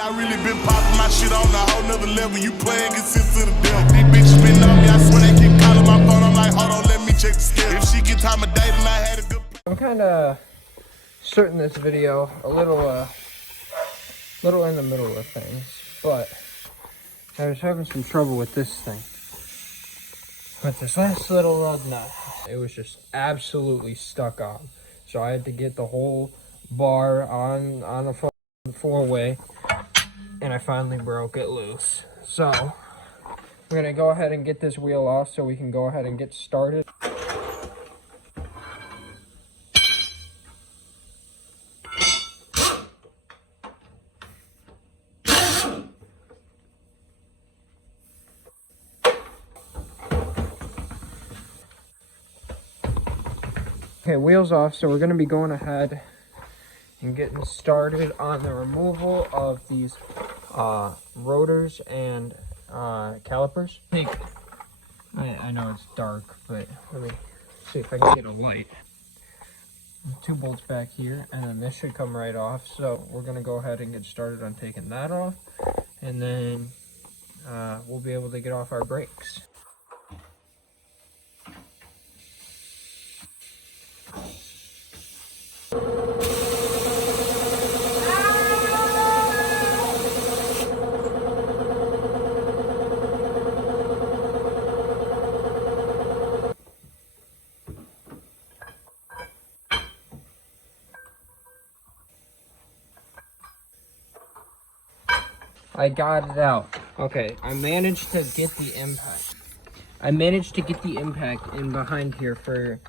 I really been popping my shit on a whole nother level. You playing good sense to the devil. These bitches been on me, I swear they keep calling my phone. I'm like, hold on, let me check the scale. If she get time of day, then I had a good. I'm kind of starting this video a little in the middle of things, but I was having some trouble with this thing. With this last little lug nut, it was just absolutely stuck on. So I had to get the whole bar on a four-way, and I finally broke it loose. So we're gonna go ahead and get this wheel off so we can go ahead and get started. Okay, wheels off, so we're going to be going ahead and getting started on the removal of these rotors and calipers. I know it's dark, but let me see if I can get a light. 2 bolts back here, and then this should come right off. So we're going to go ahead and get started on taking that off, and then we'll be able to get off our brakes. I got it out. Okay, I managed to get the impact. In behind here for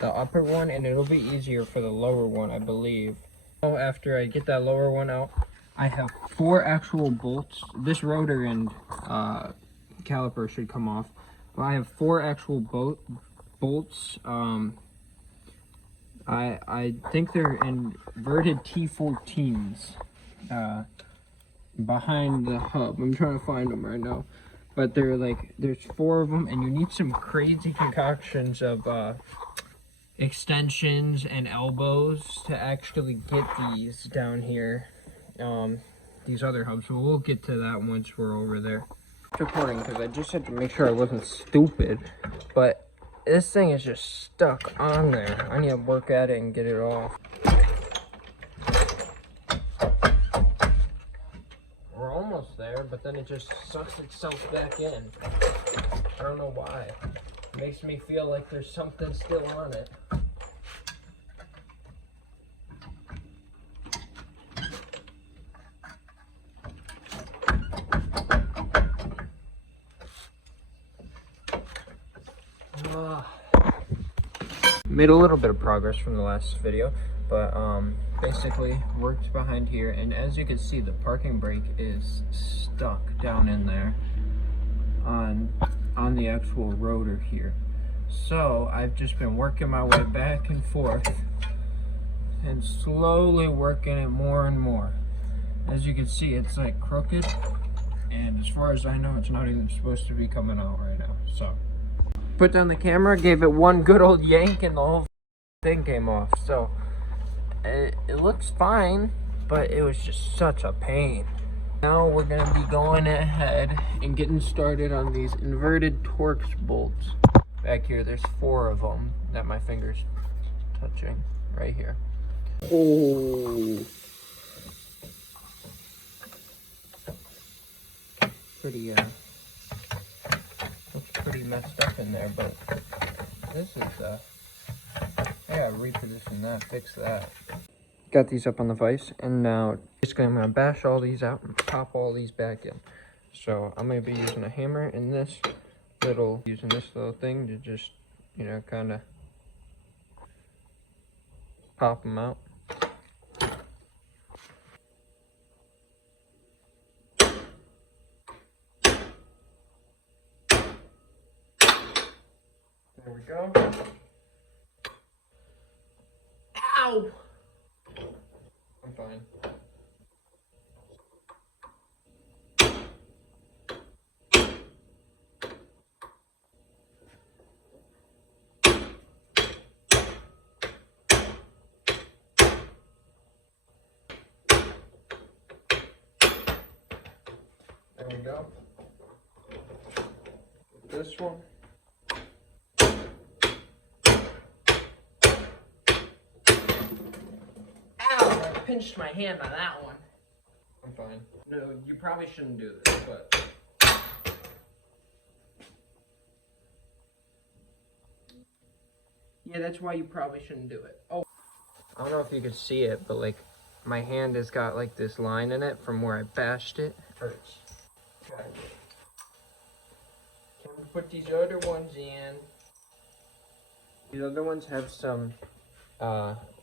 the upper one, and it'll be easier for the lower one, I believe. So after I get that lower one out, I have 4 actual bolts. This rotor and caliper should come off, but I have 4 actual bolts. I think they're inverted T14's. Behind the hub. I'm trying to find them right now, but they're like, there's 4 of them, and you need some crazy concoctions of extensions and elbows to actually get these down here, these other hubs. So we'll get to that once we're over there. Recording because I just had to make sure I wasn't stupid, but this thing is just stuck on there. I need to work at it and get it off. There, but then it just sucks itself back in. I don't know why. It makes me feel like there's something still on it. Made a little bit of progress from the last video, but basically worked behind here, and as you can see, the parking brake is stuck down in there on the actual rotor here. So I've just been working my way back and forth and slowly working it more and more. As you can see, it's like crooked, and as far as I know, it's not even supposed to be coming out right now. So put down the camera, gave it one good old yank, and the whole thing came off. So it looks fine, but it was just such a pain. Now we're going to be going ahead and getting started on these inverted Torx bolts. Back here, there's 4 of them that my finger's touching right here. Oh, looks pretty messed up in there, but this is I gotta reposition that, fix that. Got these up on the vise, and now basically I'm gonna bash all these out and pop all these back in. So I'm gonna be using a hammer and using this little thing to just, you know, kind of pop them out. There we go. Ow! I'm fine. There we go. This one. Ow! I pinched my hand on that one. I'm fine. No, you probably shouldn't do this, but... Yeah, that's why you probably shouldn't do it. Oh. I don't know if you could see it, but like, my hand has got like this line in it from where I bashed it. Hurts. Okay. Can we put these other ones in? These other ones have some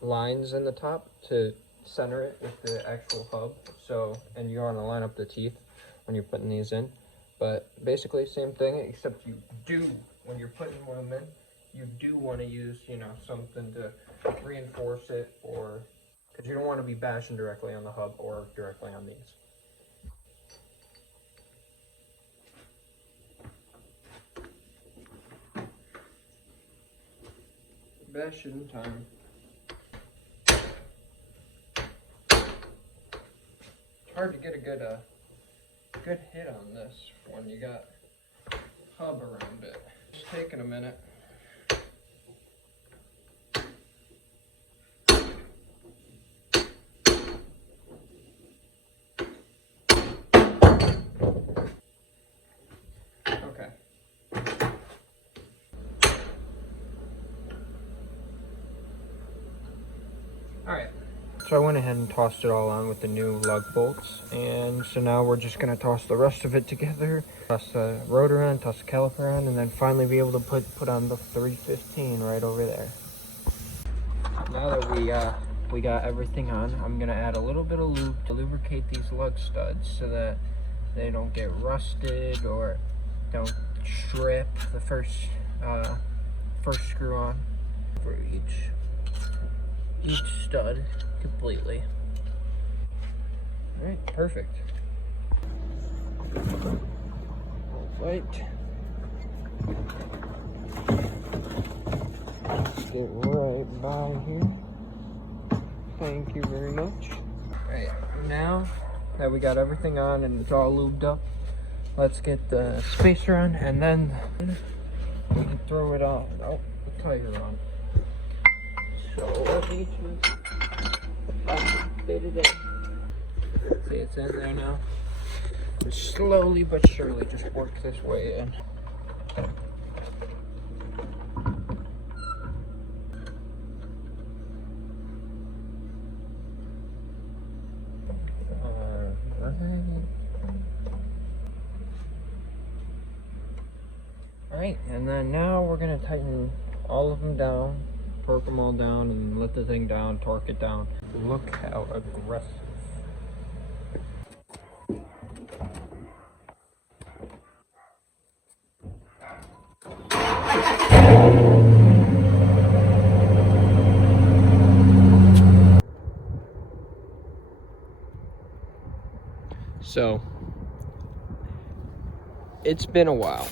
lines in the top to center it with the actual hub. So, and you want to line up the teeth when you're putting these in. But basically same thing, except you do, when you're putting them in, you do want to use, you know, something to reinforce it, or because you don't want to be bashing directly on the hub or directly on these. Bashing time. It's hard to get a good hit on this when you got hub around it. It's taking a minute. Alright, so I went ahead and tossed it all on with the new lug bolts, and so now we're just going to toss the rest of it together, toss the rotor on, toss the caliper on, and then finally be able to put on the 315 right over there. Now that we got everything on, I'm going to add a little bit of lube to lubricate these lug studs so that they don't get rusted or don't strip the first screw on for each stud completely. Alright, perfect. Right. Get right by here. Thank you very much. Alright, now that we got everything on and it's all lubed up, let's get the spacer on, and then we can throw it on. Oh, the tire on. So let me fit it in. See, it's in there now. Just slowly but surely just work this way in. Alright, and then now we're going to tighten all of them down. Torque them all down and let the thing down, torque it down. Look how aggressive. So, it's been a while.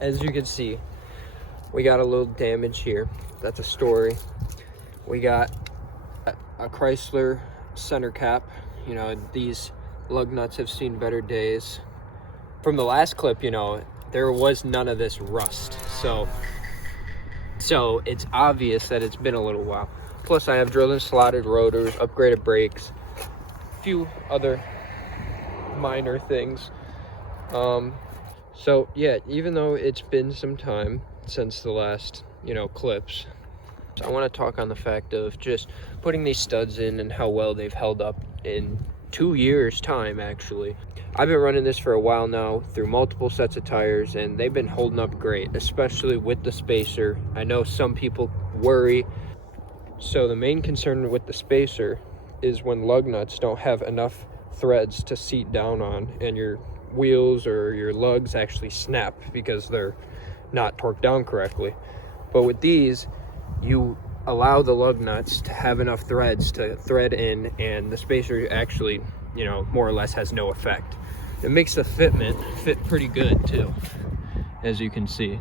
As you can see, we got a little damage here. That's a story. We got a Chrysler center cap. You know, these lug nuts have seen better days. From the last clip, you know, there was none of this rust. So it's obvious that it's been a little while. Plus I have drilled and slotted rotors, upgraded brakes, a few other minor things. So yeah, even though it's been some time since the last, you know, clips, I want to talk on the fact of just putting these studs in and how well they've held up in 2 years time. Actually, I've been running this for a while now through multiple sets of tires, and they've been holding up great, especially with the spacer. I know some people worry. So the main concern with the spacer is when lug nuts don't have enough threads to seat down on, and your wheels or your lugs actually snap because they're not torqued down correctly. But with these, you allow the lug nuts to have enough threads to thread in, and the spacer actually, you know, more or less has no effect. It makes the fitment fit pretty good too, as you can see.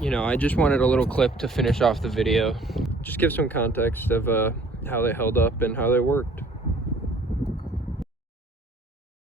You know, I just wanted a little clip to finish off the video, just give some context of how they held up and how they worked.